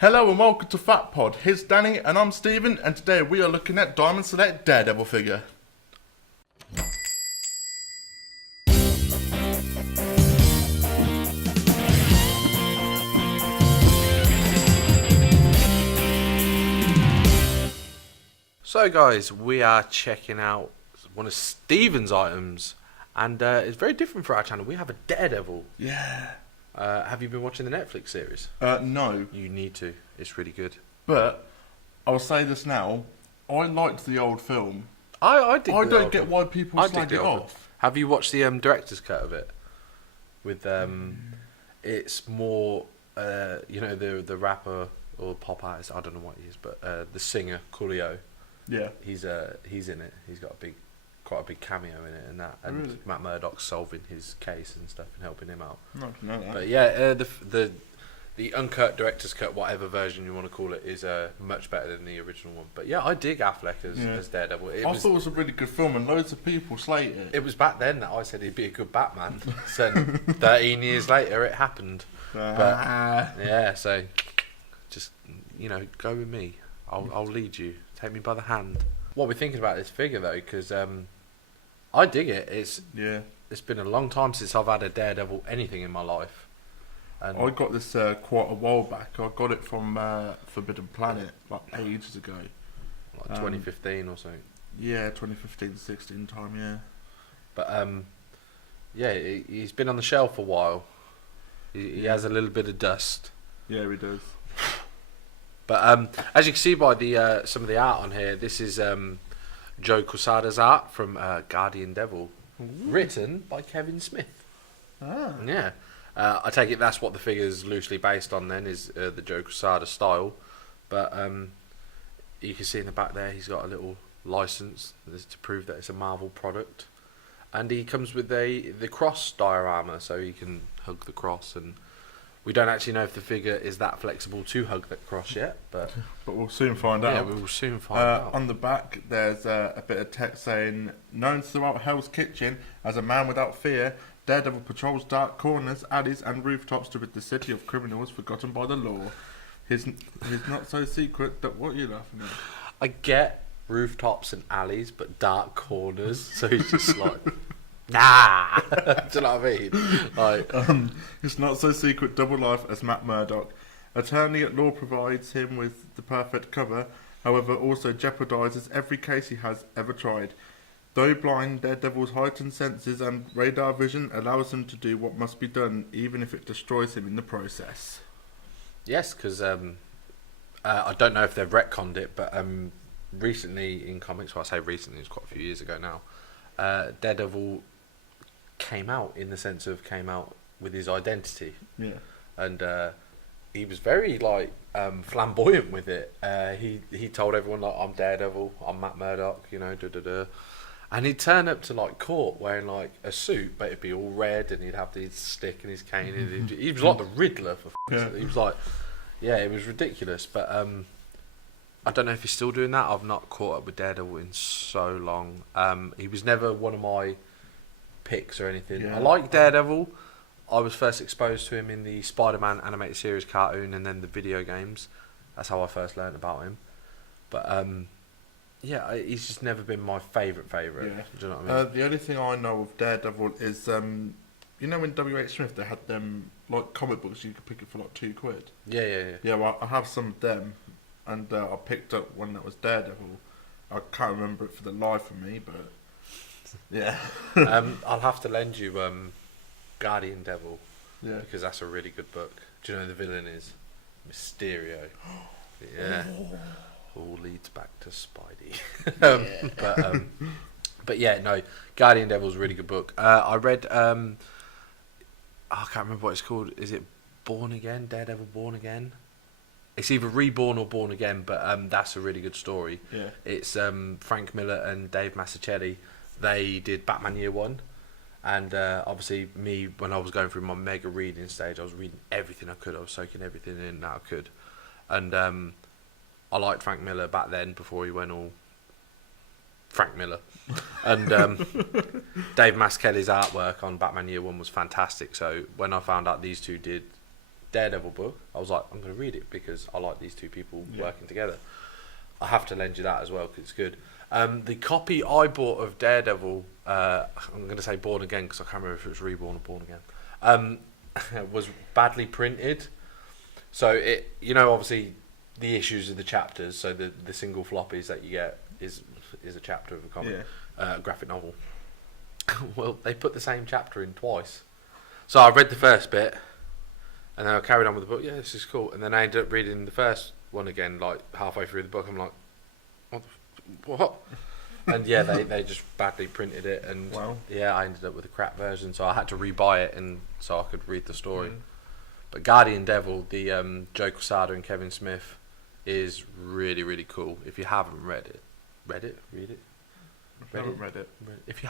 Hello and welcome to Fat Pod. Here's Danny and I'm Stephen, and today we are looking at Diamond Select Daredevil figure. So guys, we are checking out one of Stephen's items, and it's very different for our channel. We have a Daredevil. Yeah. Have you been watching the Netflix series? No. You need to. It's really good. But I'll say this now. I liked the old film. I don't get why people slag it off. Have you watched the director's cut of it? With it's more the rapper or pop artist. I don't know what he is, but the singer Coolio. Yeah. He's in it. He's got quite a big cameo in it and that. And really? Matt Murdock's solving his case and stuff and helping him out. I didn't know that. But yeah, the uncut director's cut, whatever version you want to call it, is much better than the original one. But yeah, I dig Affleck as Daredevil. I thought it was a really good film, and loads of people slate it. It was back then that I said he'd be a good Batman. So 13 years later, it happened. But yeah, so just go with me. I'll lead you. Take me by the hand. What we're thinking about this figure though, because I dig it. It's been a long time since I've had a Daredevil anything in my life. And I got this quite a while back. I got it from Forbidden Planet like ages ago. Like 2015 or something. Yeah, 2015-16 time, yeah. But yeah, he's been on the shelf a while. He has a little bit of dust. Yeah, he does. But as you can see by the some of the art on here, this is Joe Quesada's art from Guardian Devil, written by Kevin Smith. Ah. Yeah. I take it that's what the figure's loosely based on then, is the Joe Quesada style. But you can see in the back there he's got a little license to prove that it's a Marvel product. And he comes with the cross diorama, so he can hug the cross. And we don't actually know if the figure is that flexible to hug that cross yet. But we'll soon find out. Yeah, we will soon find out. On the back there's a bit of text saying, known throughout Hell's Kitchen as a man without fear, Daredevil patrols dark corners, alleys and rooftops to rid the city of criminals forgotten by the law. He's not so secret that... What are you laughing at? I get rooftops and alleys, but dark corners, so he's just like, nah! Do you know what I mean? Like, he's not so secret double life as Matt Murdock. Attorney at law provides him with the perfect cover, however also jeopardises every case he has ever tried. Though blind, Daredevil's heightened senses and radar vision allows him to do what must be done, even if it destroys him in the process. yes, because I don't know if they've retconned it, but recently in comics, well I say recently, it's quite a few years ago now, Daredevil came out with his identity. Yeah. And he was very flamboyant with it. He told everyone like, I'm Daredevil, I'm Matt Murdock, and he'd turn up to court wearing a suit, but it'd be all red, and he'd have his stick and his cane. And he was like the Riddler for f***ing. He was it was ridiculous. But I don't know if he's still doing that. I've not caught up with Daredevil in so long. He was never one of my picks or anything. Yeah. I like Daredevil. I was first exposed to him in the Spider-Man animated series cartoon and then the video games. That's how I first learned about him. But yeah, he's just never been my favourite. Yeah. Do you know what I mean? The only thing I know of Daredevil is, when W.H. Smith, they had them, comic books, you could pick it for £2. Yeah. Yeah, well, I have some of them, and I picked up one that was Daredevil. I can't remember it for the life of me, but yeah. I'll have to lend you Guardian Devil, because that's a really good book. Do you know who the villain is? Mysterio. Yeah. All leads back to Spidey. But yeah, no, Guardian Devil's a really good book. I read, I can't remember what it's called. Is it Born Again? Daredevil Born Again? It's either Reborn or Born Again, but that's a really good story. Yeah. It's Frank Miller and Dave Mazzucchelli. They did Batman Year One, and obviously me, when I was going through my mega reading stage, I was reading everything I could. I was soaking everything in that I could, and I liked Frank Miller back then before he went all Frank Miller. And Dave Mazzucchelli's artwork on Batman Year One was fantastic. So when I found out these two did Daredevil book. I was like, I'm going to read it because I like these two people working together. I have to lend you that as well because it's good. The copy I bought of Daredevil, I'm going to say Born Again because I can't remember if it was Reborn or Born Again, was badly printed. So it, obviously the issues of the chapters. So the single floppies that you get is a chapter of a comic, graphic novel. Well, they put the same chapter in twice. So I read the first bit, and then I carried on with the book. Yeah, this is cool. And then I ended up reading the first one again, like halfway through the book. I'm like, what? And yeah, they just badly printed it, and yeah, I ended up with a crap version. So I had to rebuy it, and so I could read the story. But Guardian Devil, the Joe Quesada and Kevin Smith, is really, really cool. If you haven't read it, read it. If you haven't read it, if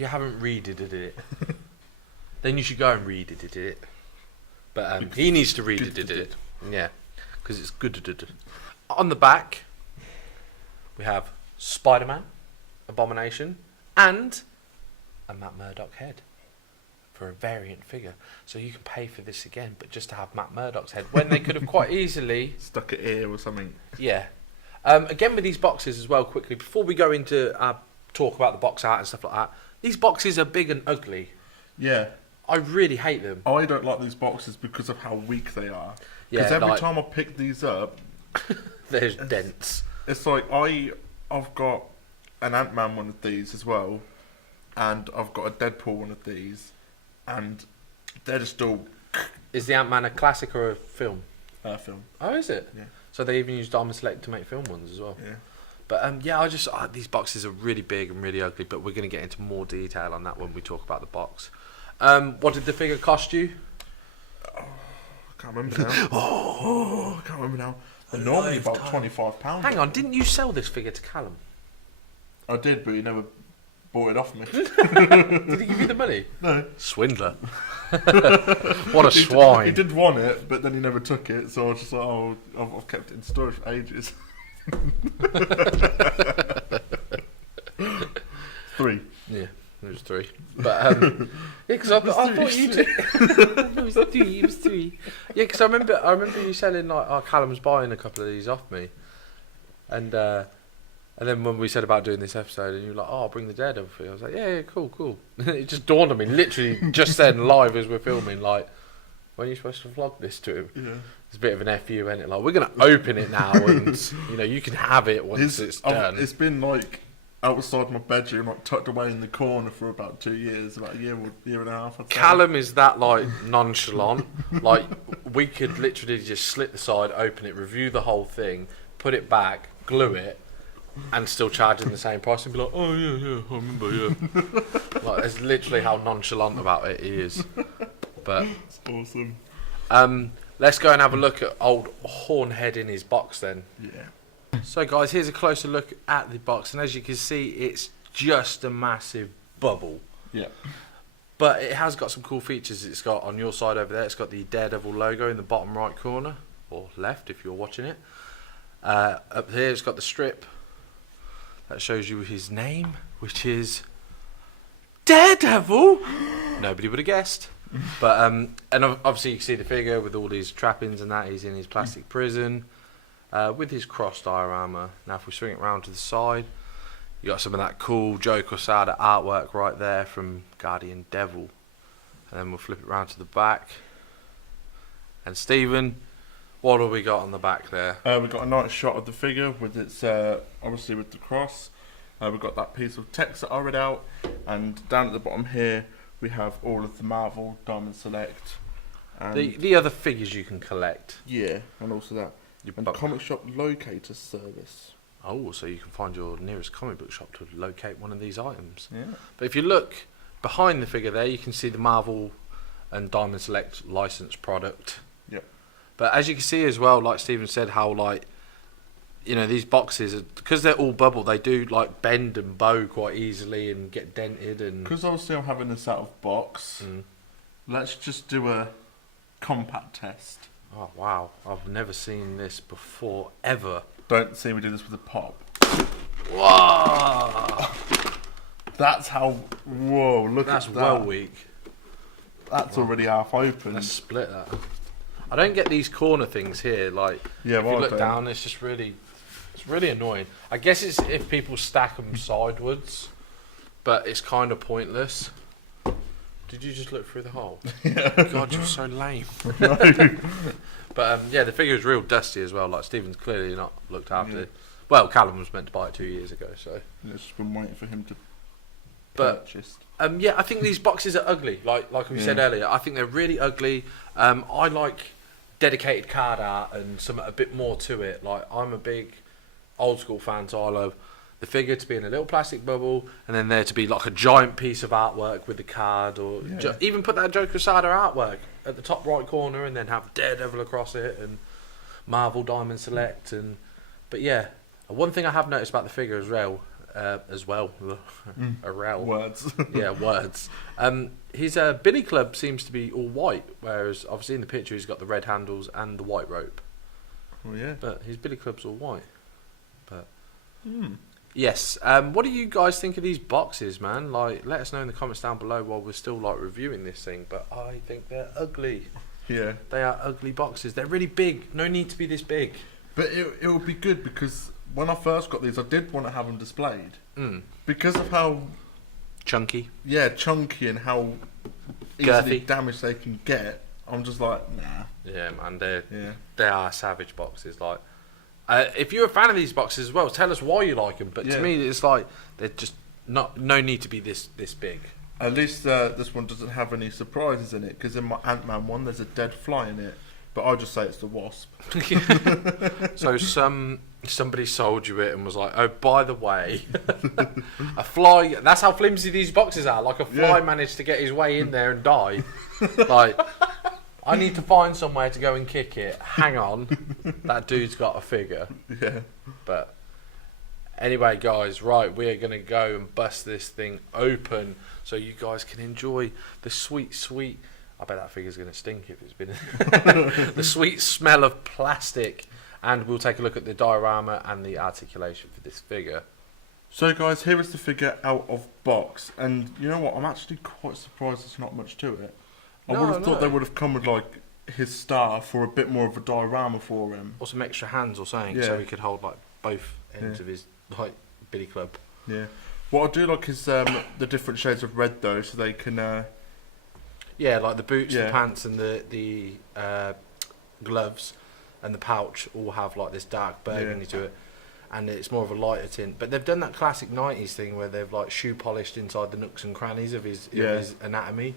you haven't read it, then you should go and read it. But he needs to read it. Yeah, because it's good. On the back, we have Spider-Man, Abomination, and a Matt Murdock head for a variant figure. So you can pay for this again, but just to have Matt Murdock's head when they could have quite easily stuck it here or something. Yeah. Again with these boxes as well, quickly, before we go into talk about the box art and stuff like that, these boxes are big and ugly. Yeah. I really hate them. I don't like these boxes because of how weak they are. Because Yeah, every time I pick these up, there's dents. It's like I've got an Ant-Man one of these as well, and I've got a Deadpool one of these, and they're just all... Is the Ant-Man a classic or a film? Film. Oh, is it? Yeah. So they even use Diamond Select to make film ones as well. Yeah. But these boxes are really big and really ugly, but we're going to get into more detail on that when we talk about the box. What did the figure cost you? I can't remember now. I can't remember now. They're normally about £25. Hang on, didn't you sell this figure to Callum? I did, but he never bought it off me. Did he give you the money? No. Swindler. What a swine. He did want it, but then he never took it, so I was just like, I've kept it in storage for ages. 3. Yeah, it was 3. But yeah, because I thought you took. It was 3. It was 3. Yeah, because I remember you selling like, Callum's buying a couple of these off me, and then when we said about doing this episode, and you were like, "Oh, I'll bring the Daredevil for you," I was like, "Yeah, cool." It just dawned on me, literally just then, live as we're filming, like, when are you supposed to vlog this to him? Yeah. It's a bit of an FU, isn't it? Like, we're gonna open it now, and you can have it once it's done. It's been like outside my bedroom, like tucked away in the corner for about 2 years, about a year and a half. I'd say. Callum is that like nonchalant. Like we could literally just slit the side, open it, review the whole thing, put it back, glue it, and still charge him the same price and be like, "Oh yeah, I remember, yeah." Like that's literally how nonchalant about it he is. But it's awesome. Let's go and have a look at old Hornhead in his box then. Yeah. So guys, here's a closer look at the box, and as you can see, it's just a massive bubble. Yeah. But it has got some cool features. It's got, on your side over there, it's got the Daredevil logo in the bottom right corner, or left if you're watching it. Up here it's got the strip that shows you his name, which is Daredevil. Nobody would have guessed. But and obviously you can see the figure with all these trappings and that. He's in his plastic prison with his cross diorama. Now if we swing it round to the side, you got some of that cool Joe Quesada artwork right there from Guardian Devil. And then we'll flip it round to the back. And Stephen, what have we got on the back there? We've got a nice shot of the figure with its obviously with the cross. We've got that piece of text that I read out, and down at the bottom here we have all of the Marvel Diamond Select. And The other figures you can collect. yeah, and also that. And comic shop locator service. Oh, so you can find your nearest comic book shop to locate one of these items. Yeah. But if you look behind the figure there, you can see the Marvel and Diamond Select licensed product. Yep. But as you can see as well, like Stephen said, how like, these boxes, because they're all bubble, they do like bend and bow quite easily and get dented. And Because obviously I'm having this out of box, let's just do a compact test. Oh wow, I've never seen this before, ever. Don't see me do this with a pop. Whoa! That's how... Whoa, look That's at that. well weak. That's already half open. Let's split that. I don't get these corner things here. Like, Yeah, if you look down, it's just really, it's really annoying. I guess it's if people stack them sideways, but it's kind of pointless. Did you just look through the hole? Yeah. God, you're so lame. No. But yeah, the figure is real dusty as well. Like, Stephen's clearly not looked after it. Well, Callum was meant to buy it 2 years ago, so. It's just been waiting for him to purchase. Yeah, I think these boxes are ugly. Like we said earlier, I think they're really ugly. I like dedicated card art and a bit more to it. Like, I'm a big old school fan, so I love the figure to be in a little plastic bubble, and then there to be like a giant piece of artwork with the card, or even put that Joe Quesada artwork at the top right corner, and then have Daredevil across it and Marvel Diamond Select. But yeah, one thing I have noticed about the figure as well, Words. Yeah, words. His billy club seems to be all white, whereas obviously in the picture he's got the red handles and the white rope. Oh yeah. But his billy club's all white. But yes. What do you guys think of these boxes, man? Like, let us know in the comments down below while we're still like reviewing this thing. But I think they're ugly. Yeah. They are ugly boxes. They're really big. No need to be this big. But it would be good because when I first got these, I did want to have them displayed because of how chunky. Yeah, chunky and how easily damaged they can get. I'm just like, nah. Yeah, man. They are savage boxes. Like. If you're a fan of these boxes as well, tell us why you like them. But to me, it's like they're just no need to be this big. At least this one doesn't have any surprises in it, because in my Ant-Man one, there's a dead fly in it. But I'll just say it's the Wasp. So somebody sold you it and was like, oh, by the way, a fly. That's how flimsy these boxes are. Like, a fly managed to get his way in there and die. Like, I need to find somewhere to go and kick it. Hang on. That dude's got a figure. Yeah. But anyway, guys, right, we're going to go and bust this thing open so you guys can enjoy the sweet, sweet... I bet that figure's going to stink if it's been... the sweet smell of plastic. And we'll take a look at the diorama and the articulation for this figure. So, guys, here is the figure out of box. And you know what? I'm actually quite surprised there's not much to it. I would have thought they would have come with like his staff or a bit more of a diorama for him, or some extra hands or something, so he could hold like both ends of his like billy club. Yeah. What I do like is the different shades of red though, so they can. Like the boots, the pants, and the gloves, and the pouch all have like this dark burgundy to it, and it's more of a lighter tint. But they've done that classic '90s thing where they've like shoe polished inside the nooks and crannies of his anatomy.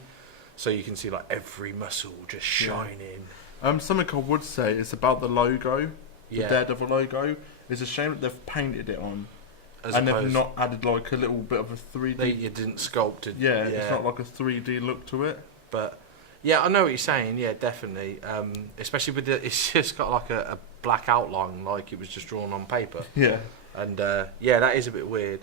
So you can see like every muscle just shining. Something I would say is about the logo, the Daredevil logo. It's a shame that they've painted it on, and they've not added like a little bit of a 3D. You didn't sculpt it. Yeah, it's not like a 3D look to it. But yeah, I know what you're saying. Yeah, definitely. Especially with it's just got like a black outline, like it was just drawn on paper. Yeah. And that is a bit weird.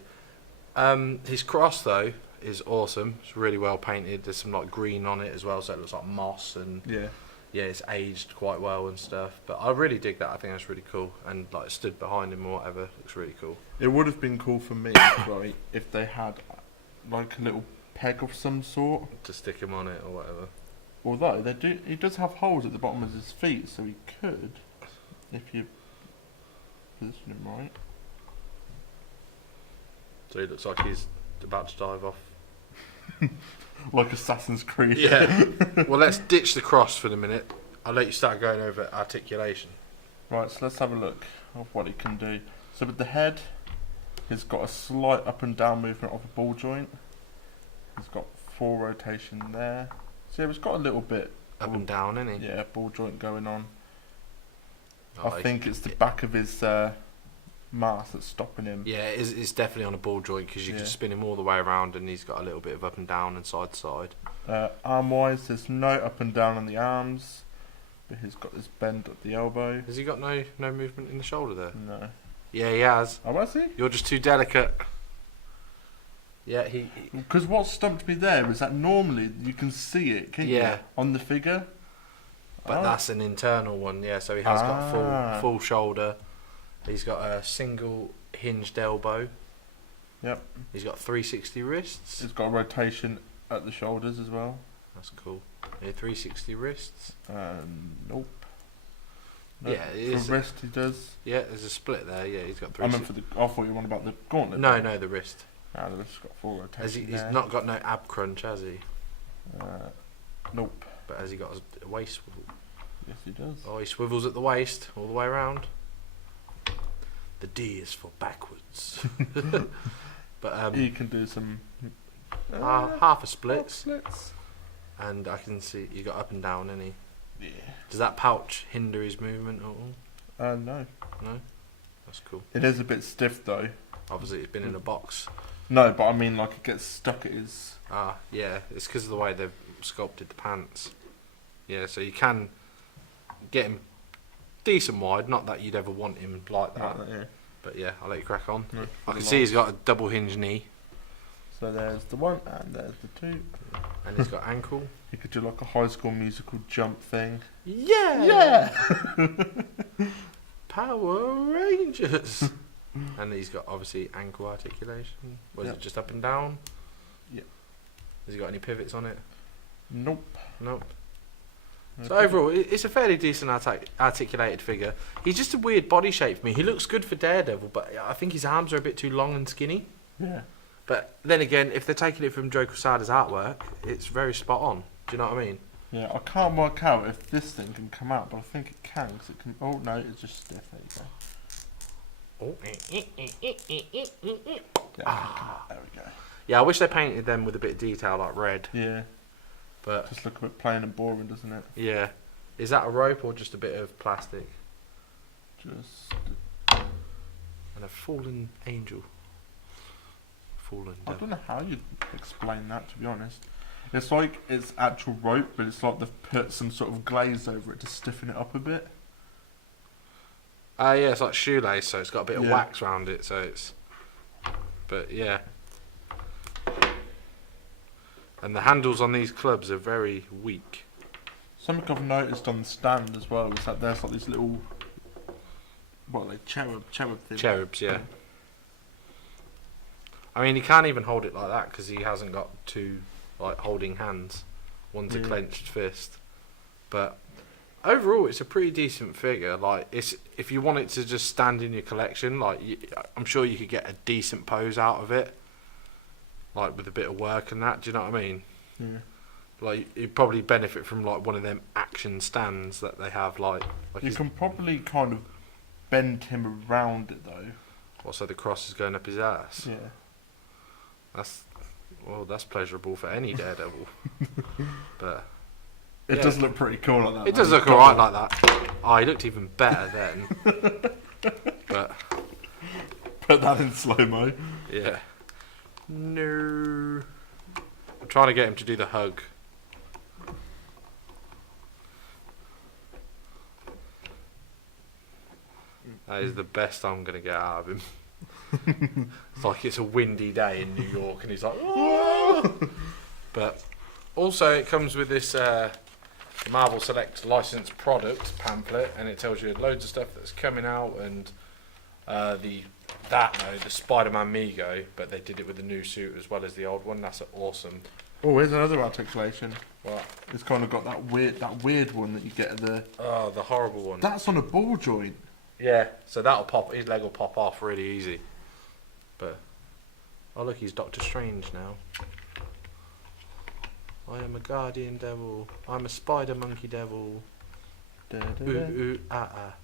His cross though is awesome. It's really well painted. There's some like green on it as well, so it looks like moss, and it's aged quite well and stuff. But I really dig that. I think that's really cool, and like stood behind him or whatever, looks really cool. It would have been cool for me, right, if they had like a little peg of some sort to stick him on it or whatever. Although he does have holes at the bottom of his feet, so he could, if you position him right. So he looks like he's about to dive off. Like Assassin's Creed. Yeah. Well, let's ditch the cross for the minute. I'll let you start going over articulation. Right, so let's have a look of what it can do. So with the head, he's got a slight up and down movement of a ball joint. He's got 4 rotation there. So yeah, it's got a little bit up and down, isn't he? Yeah, ball joint going on. I think it's the back of his mask that's stopping him. Yeah, it's definitely on a ball joint, because you can spin him all the way around, and he's got a little bit of up and down and side to side. Arm wise, there's no up and down on the arms, but he's got this bend at the elbow. Has he got no movement in the shoulder there? No. Yeah, he has. Oh, has he? You're just too delicate. Yeah, because what stumped me there is that normally you can see it, can't you, on the figure? But that's an internal one, so he has got full shoulder. He's got a single hinged elbow. Yep. He's got 360 wrists. He's got a rotation at the shoulders as well. That's cool. Any 360 wrists? Nope. Yeah, it is. For wrist, he does. Yeah, there's a split there. Yeah, he's got I 360. meant for the. I thought you were on about the gauntlet. No, the wrist. Ah, the wrist's got full rotation. He's not got no ab crunch, has he? Nope. But has he got a waist swivel? Yes, he does. Oh, he swivels at the waist all the way around. The D is for backwards. But he can do some half a splits. splits. And I can see you got up and down, any. Yeah. Does that pouch hinder his movement at all? No. No? That's cool. It is a bit stiff though. Obviously it's been in a box. No, but I mean like it gets stuck at his... Yeah, it's because of the way they've sculpted the pants. Yeah, so you can get him decent wide, not that you'd ever want him like that. Yeah. But yeah, I'll let you crack on. No, I can see he's got a double hinge knee. So there's the one and there's the two. And he's got ankle. He could do like a High School Musical jump thing. Yeah! Yeah! Power Rangers! And he's got obviously ankle articulation. Was it just up and down? Yeah. Has he got any pivots on it? Nope. Nope. So overall, it's a fairly decent articulated figure. He's just a weird body shape for me. He looks good for Daredevil, but I think his arms are a bit too long and skinny. Yeah. But then again, if they're taking it from Joe Quesada's artwork, it's very spot on. Do you know what I mean? Yeah, I can't work out if this thing can come out, but I think it can, because it can... Oh, no, it's just stiff. There you go. Oh. Yeah, it can come out. There we go. Yeah, I wish they painted them with a bit of detail, like red. Yeah. But Just look a bit plain and boring, doesn't it? yeah. Is that a rope or just a bit of plastic? Just... And a fallen angel. Fallen I devil. don't know how you explain that, to be honest. It's like it's actual rope, but it's like they've put some sort of glaze over it to stiffen it up a bit. Yeah, it's like shoelace, so it's got a bit of Yeah. wax around it, so it's... But yeah. And the handles on these clubs are very weak. Something I've noticed on the stand as well is that there's like these little... What are they? Cherub things. Cherubs, yeah. I mean, he can't even hold it like that because he hasn't got two like holding hands. One's a clenched fist. But overall, it's a pretty decent figure. Like, it's if you want it to just stand in your collection, like I'm sure you could get a decent pose out of it, like with a bit of work and that. Do you know what I mean? Yeah. Like, you'd probably benefit from like one of them action stands that they have. Like You can probably kind of bend him around it though. also the cross is going up his ass. Yeah. That's pleasurable for any Daredevil. But It does look pretty cool like that. it does look alright like that. Oh, he looked even better then. But Put that in slow-mo. yeah. No. I'm trying to get him to do the hug. That is the best I'm going to get out of him. It's like it's a windy day in New York and he's like, whoa! But also it comes with this Marvel Select licensed product pamphlet, and it tells you loads of stuff that's coming out, and the Spider-Man Mego, but they did it with the new suit as well as the old one. That's awesome. Oh, here's another articulation. What? It's kind of got that weird one that you get at the... Oh, the horrible one. That's on a ball joint. Yeah, so that'll pop. His leg will pop off really easy. But oh look, he's Doctor Strange now. I am a guardian devil. I'm a spider monkey devil. Da, da, Ooh da. ooh ah ah.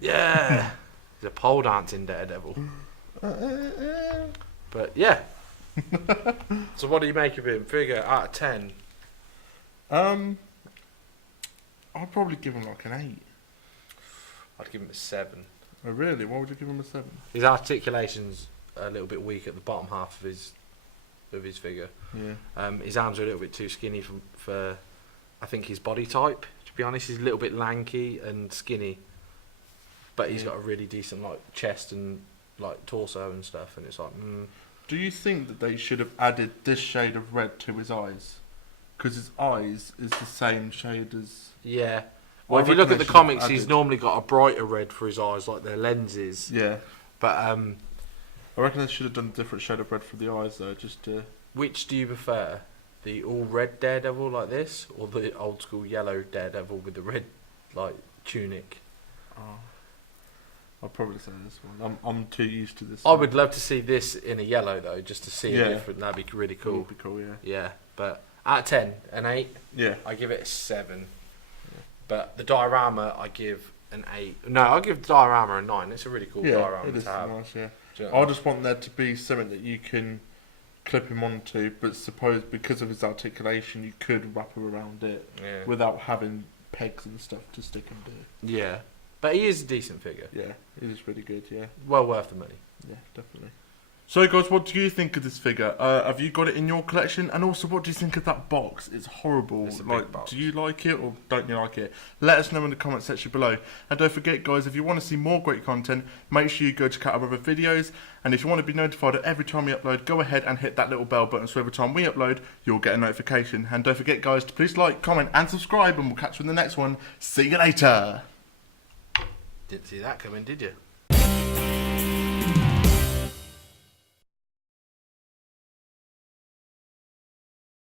Yeah, he's a pole dancing Daredevil. But yeah. So what do you make of him? Figure out of 10. I'd probably give him like an 8. I'd give him a 7. Oh really? Why would you give him a 7? His articulation's a little bit weak at the bottom half of his figure. Yeah. His arms are a little bit too skinny for I think his body type. To be honest, he's a little bit lanky and skinny, but he's got a really decent like chest and like torso and stuff. And it's like, Do you think that they should have added this shade of red to his eyes? Because his eyes is the same shade as... yeah. Well, I if you reckon look they at the should have comics, he's added- normally got a brighter red for his eyes, like their lenses. Yeah. But I reckon they should have done a different shade of red for the eyes though, just to... which do you prefer? the all red Daredevil like this, or the old school yellow Daredevil with the red like tunic? Oh, I'll probably say this one. I'm too used to this. I would love to see this in a yellow though, just to see Yeah. a different. That'd be really That cool. would be cool, yeah. Yeah, but out of 10, an 8. Yeah. I give it a 7. But the diorama, I give an 8. No, I give the diorama a 9. It's a really cool Yeah, diorama it is to have. nice, yeah. Do you know what I I mean? just want there to be something that you can clip him onto, but suppose because of his articulation, you could wrap him around it Yeah. without having pegs and stuff to stick him to. Yeah. But he is a decent figure. Yeah, it is really good, yeah. Well worth the money. Yeah, definitely. So guys, what do you think of this figure? Have you got it in your collection? And also, what do you think of that box? It's horrible. It's a like, big box. do you like it or don't you like it? Let us know in the comment section below. And don't forget guys, if you want to see more great content, make sure you go check out our other videos. And if you want to be notified of every time we upload, go ahead and hit that little bell button so every time we upload, you'll get a notification. And don't forget guys, to please like, comment and subscribe, and we'll catch you in the next one. See you later. Didn't see that coming, did you?